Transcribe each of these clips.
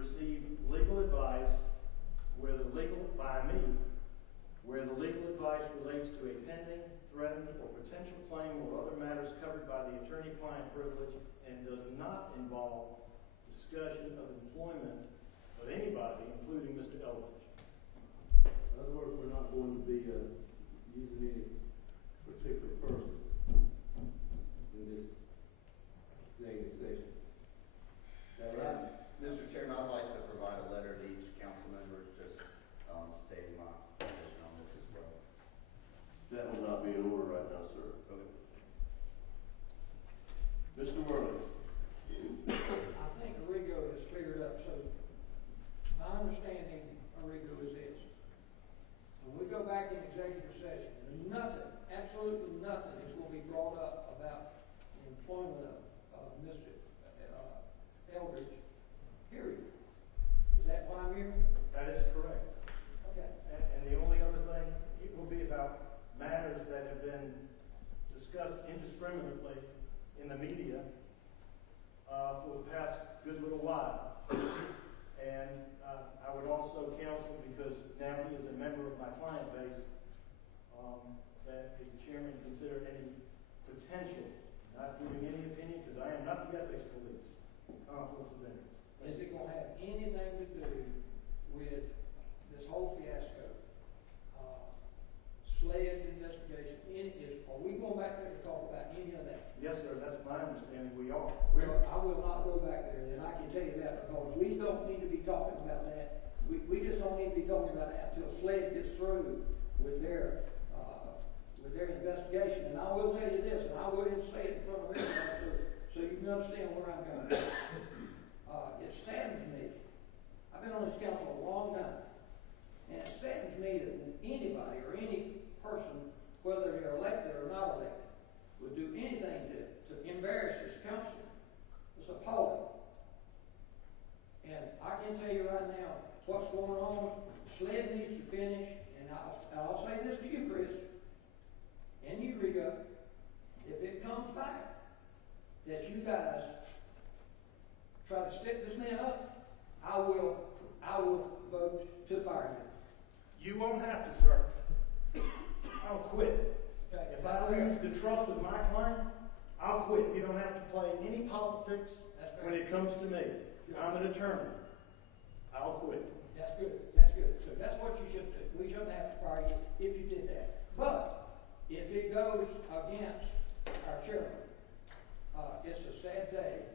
receive legal advice where the legal advice relates to a pending, threatened, or potential claim or other matters covered by the attorney-client privilege and does not involve discussion of employment of anybody, including Mr. Eldridge. In other words, we're not going to be using any particular person in this executive session. Is that right? Mr. Chairman, I'd like to provide a letter to each council member just stating my position on this as well. That will not be in order right now, sir. Okay. Mr. Worley. I think Arrigo has cleared up, so my understanding, Arrigo, is this. When we go back in executive session, there's nothing, absolutely nothing is going to be brought up about the employment of Mr. Eldridge, period. Is that why I'm here? That is correct. Okay. And the only other thing, it will be about matters that have been discussed indiscriminately in the media for the past good little while. And I would also counsel, because now he is a member of my client base, that if the chairman consider any potential, not giving any opinion, because I am not the ethics police, conflicts of interest. Is it going to have anything to do with this whole fiasco? SLED investigation? Are we going back there to talk about any of that? Yes, sir, that's my understanding. We are. Well, I will not go back there, and I can tell you that, because we don't need to be talking about that. We just don't need to be talking about that until SLED gets through with their investigation. And I will tell you this, and I will say it in front of everybody, so you can understand where I'm coming from. It saddens me. I've been on this council a long time, and it saddens me that anybody or any person, whether they're elected or not elected, would do anything to embarrass this council. It's appalling. And I can tell you right now, what's going on, SLED needs to finish, and I'll say this to you, Chris, and you, Rigo, if it comes back that you guys try to stick this man up, I will vote to fire him. You won't have to, sir. I'll quit. Okay. If I lose the trust of my client, I'll quit. You don't have to play any politics when it comes to me. I'm an attorney. I'll quit. That's good. That's good. So that's what you should do. We shouldn't have to fire you if you did that. But if it goes against our chairman, it's a sad day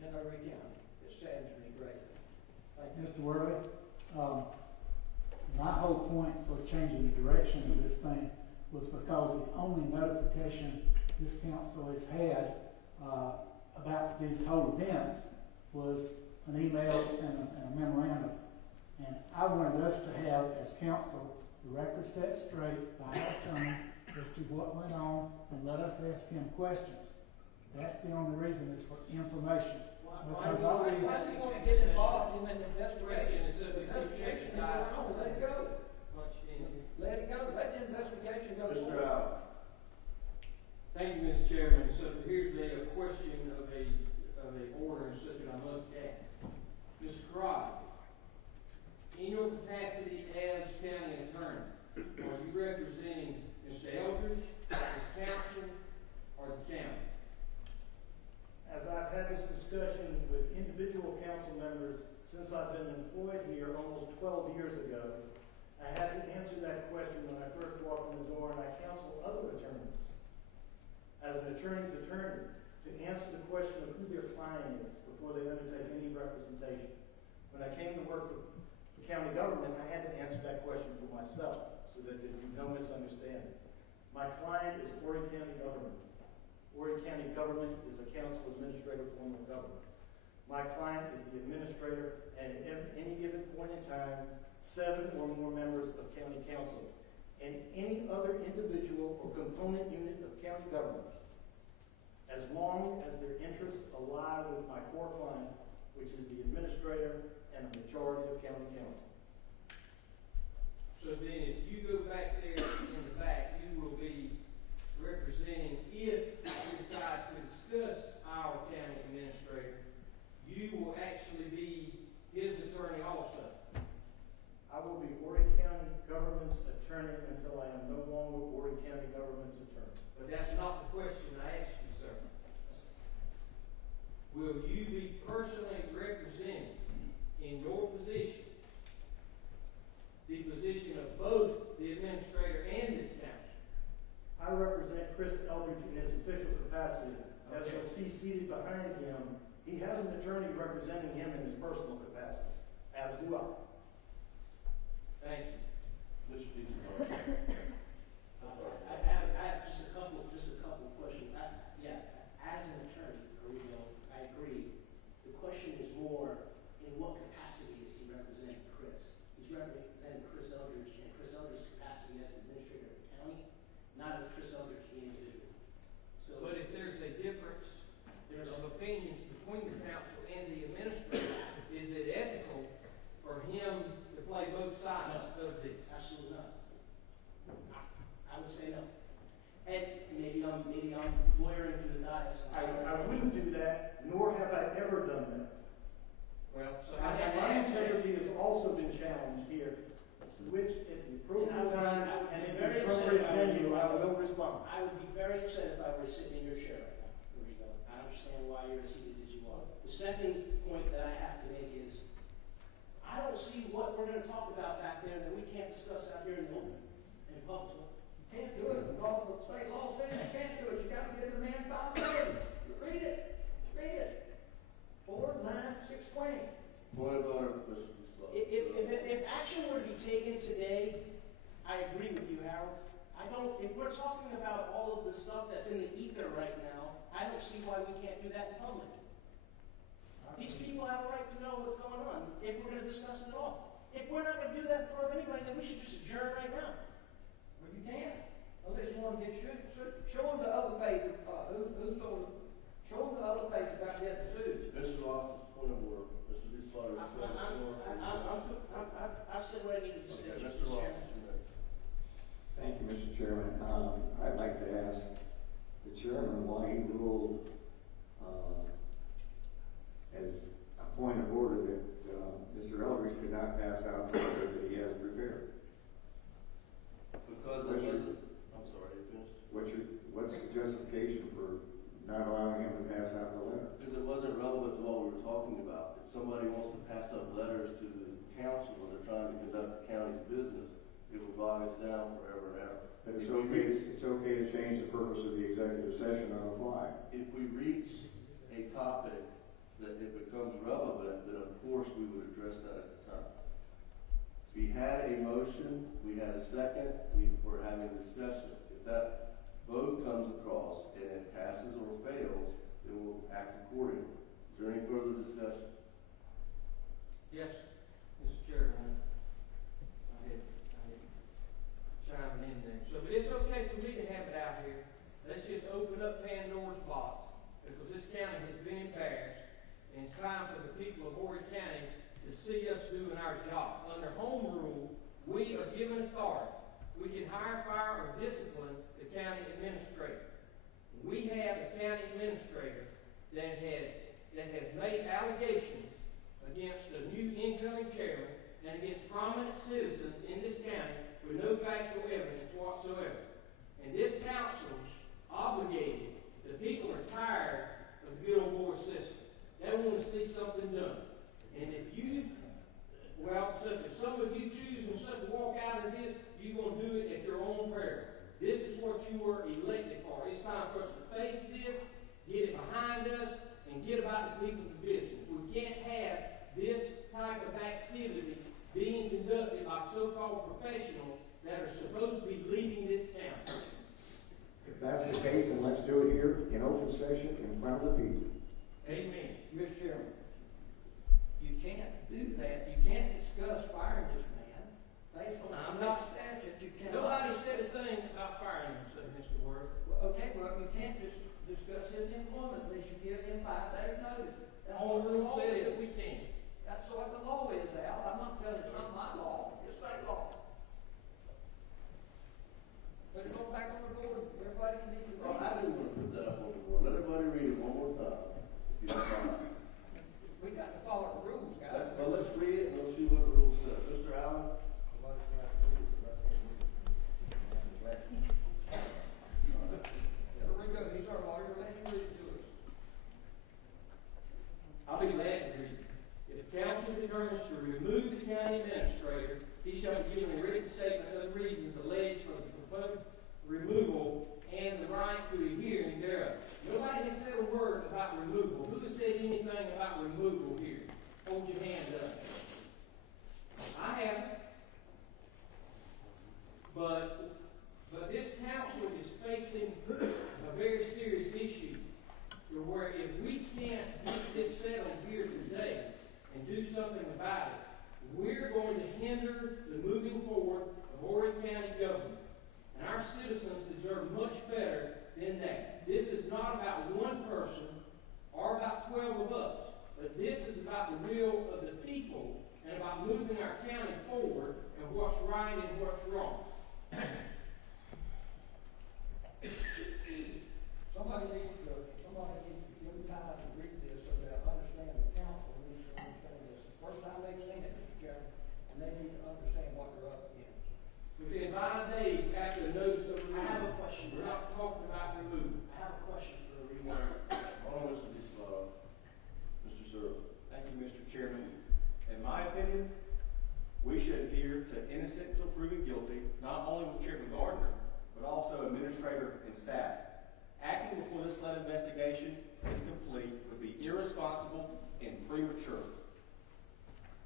in Irving County. It saddens me greatly. Thank you. Mr. Worley, my whole point for changing the direction of this thing was because the only notification this council has had about these whole events was an email and a memorandum. And I wanted us to have, as council, the record set straight by our attorney as to what went on, and let us ask him questions. That's the only reason, is for information. Why do you want to get involved in an investigation? Investigation, let it go. Let it go. Let the investigation go. Mr. Allen. Thank you, Mr. Chairman. So here's a question of a order and such that I must ask. Mr. Crosby, in your capacity as county attorney, are you representing Mr. Eldridge, the council, or the county? As I've had this discussion with individual council members since I've been employed here almost 12 years ago, I had to answer that question when I first walked in the door, and I counsel other attorneys, as an attorney's attorney, to answer the question of who their client is before they undertake any representation. When I came to work for the county government, I had to answer that question for myself so that there be no misunderstanding. My client is Horry County government. Horry County government is a council administrative form of government. My client is the administrator, and at any given point in time, 7 or more members of county council, and any other individual or component unit of county government, as long as their interests ally with my core client, which is the administrator and a majority of county council. So then if you go back there in the back, you will be representing, if we decide to discuss our county administrator, you will actually be his attorney will you be personally representing in your position the position of both the administrator and this council? I represent Chris Eldridge in his official capacity. As Okay. you'll see seated behind him, he has an attorney representing him in his personal capacity, as do I. Thank you. Mr. Deason. I have just a couple of questions. Yeah, as an attorney, I agree. The question is more, in what capacity is he representing Chris? He's representing Chris Eldridge in Chris Eldridge's capacity as administrator of the county, not as Chris Eldridge the individual. So, But if there's a difference of opinions between the council and the administrator, is it ethical for him to play both sides of this? absolutely not. I would say no. And maybe I'm lawyering through the dice. I wouldn't do that, nor have I ever done that. Well, so My integrity has also been challenged here, which at the appropriate time and in the appropriate venue, I will respond. I would be very upset if I were sitting in your chair right now, Rizzo. I understand why you're as seated as you are. The second point that I have to make is, I don't see what we're gonna talk about back there that we can't discuss out here in the open, in public. You can't do it because the state law says you can't do it. You gotta give the man 5 days. Read it. Read it. 49620. Point of order, Mr. Deason. If action were to be taken today, I agree with you, Harold. If we're talking about all of the stuff that's in the ether right now, I don't see why we can't do that in public. These people have a right to know what's going on, if we're gonna discuss it at all. If we're not gonna do that in front of anybody, then we should just adjourn right now. Well, you can't. Unless you want to get show them the other page, who's on, show them the other page about getting sued. Mr. Loftus, point of order. Mr. Deason. I've said what I needed to say. Okay, Mr. Mr. Chairman. Loftus, you may. Thank you, Mr. Chairman. I'd like to ask the chairman why he ruled, as a point of order that, Mr. Eldridge could not pass out the letter that he has prepared. Because it wasn't, I'm sorry, you finished? What's the justification for not allowing him to pass out the letter? Because it wasn't relevant to what we were talking about. If somebody wants to pass up letters to the council when they're trying to conduct the county's business, it will bog us down forever and ever. But it's If we okay to change the purpose of the executive session on the fly. If we reach a topic that it becomes relevant, then of course we would address that at the time. We had a motion, we had a second, we were having a discussion. If that vote comes across and it passes or fails, then we'll act accordingly. Is there any further discussion? Yes, Mr. Chairman. I had chiming in there. So, but it's okay for me to have it out here. Let's just open up Pandora's box, because this county has been embarrassed, and it's time for the people of Horry County to see us doing our job. Under home rule, we are given authority. We can hire, fire, or discipline the county administrator. We have a county administrator that has made allegations against the new incoming chairman and against prominent citizens in this county with no factual evidence whatsoever. And this council's obligated. The people are tired of the good old boy system. They want to see something done. And if some of you choose to walk out of this, you're going to do it at your own peril. This is what you were elected for. It's time for us to face this, get it behind us, and get about the people's business. We can't have this type of activity being conducted by so-called professionals that are supposed to be leading this county. If that's the case, then let's do it here in open session in front of the people. Amen. Mr. Chairman, you can't do that. You can't discuss firing this man based on I'm the not- statute. You cannot. Nobody said a thing about firing him, said Mr. Word. Okay, well, you can't just discuss his employment unless you give him 5 days notice. That's Home what the rule law says is. that we can. That's what the law is, Al. I'm not telling you it's not my law, it's state law. Put it on back on the board, everybody can need to Well, read I it. didn't want to put that up on the board. Let everybody read it one more time, if you don't mind. We got to follow the rules, guys. Well, let's read it and we'll see what the rule says. Mr. Allen? Ringo, he's our lawyer, let him read it to us. word about removal. Who has said anything about removal here? Hold your hand up. I haven't. But this council is facing a very serious issue to where if we can't get this settled here today and do something about it, we're going to hinder the moving forward of Horry County government. And our citizens deserve much better than that. This is not about one person or about 12 of us, but this is about the will of the people and about moving our county forward and what's right and what's wrong. Somebody needs to give them time to read this so they'll understand, the council needs to understand this. It's the first time they've seen it, Mr. Chairman, and they need to understand what they're up against. Within 5 days after the notice of removal. I have a question. We're not talking about removal. I have a question for the reward. Hold on, Mr. Disbrow. Mr. Searle. Thank you, Mr. Chairman. In my opinion, we should adhere to innocent until proven guilty, not only with Chairman Gardner, but also administrator and staff. Acting before this lead investigation is complete would be irresponsible and premature.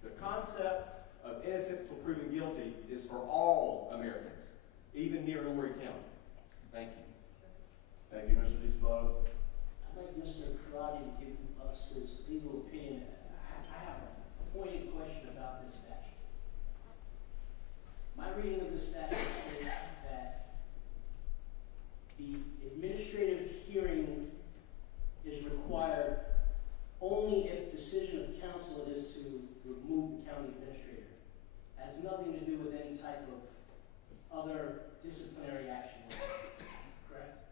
The concept of innocent until proven guilty is for all Americans, even here in Horry County. Thank you. Thank you, Mr. Disbrow. I'd like Mr. Karate to give us his legal opinion. I have a pointed question about this statute. My reading of the statute states that the administrative hearing is required only if decision of council is to remove the county administrator. It has nothing to do with any type of other disciplinary action. Correct?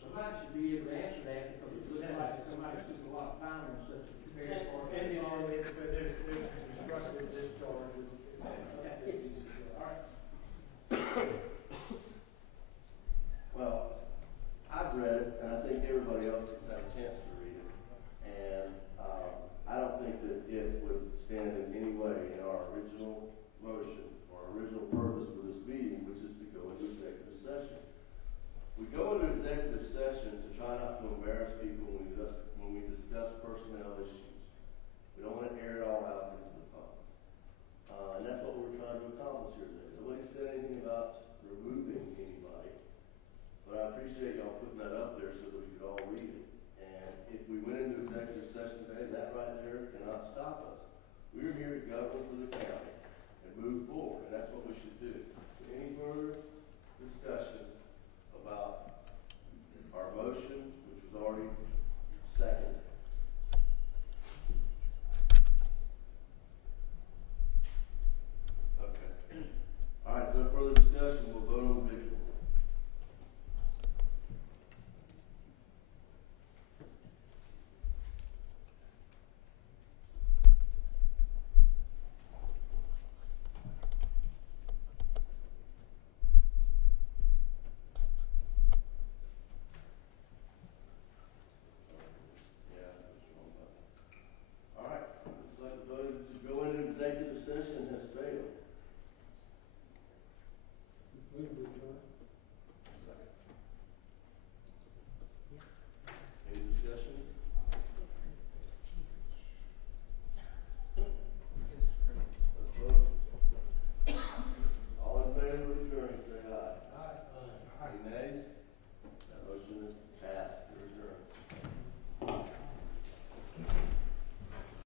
Somebody should be able to answer that because it looks like somebody took a lot of time and such to prepare for it. Depending on it, but there's constructive discharges. All right. Well, I've read it, and I think everybody else has had a chance to read it. And I don't think that it would stand in any way in our original motion or original purpose for this meeting, which is to go into executive session. We go into executive session to try not to embarrass people when we discuss personnel issues. We don't want to air it all out into the public. And that's what we're trying to accomplish here today. Nobody said anything about removing anybody, but I appreciate y'all putting that up there so that we could all read it. And if we went into executive session today, that right there cannot stop us. We're here to govern for the county and move forward, and that's what we should do. Any further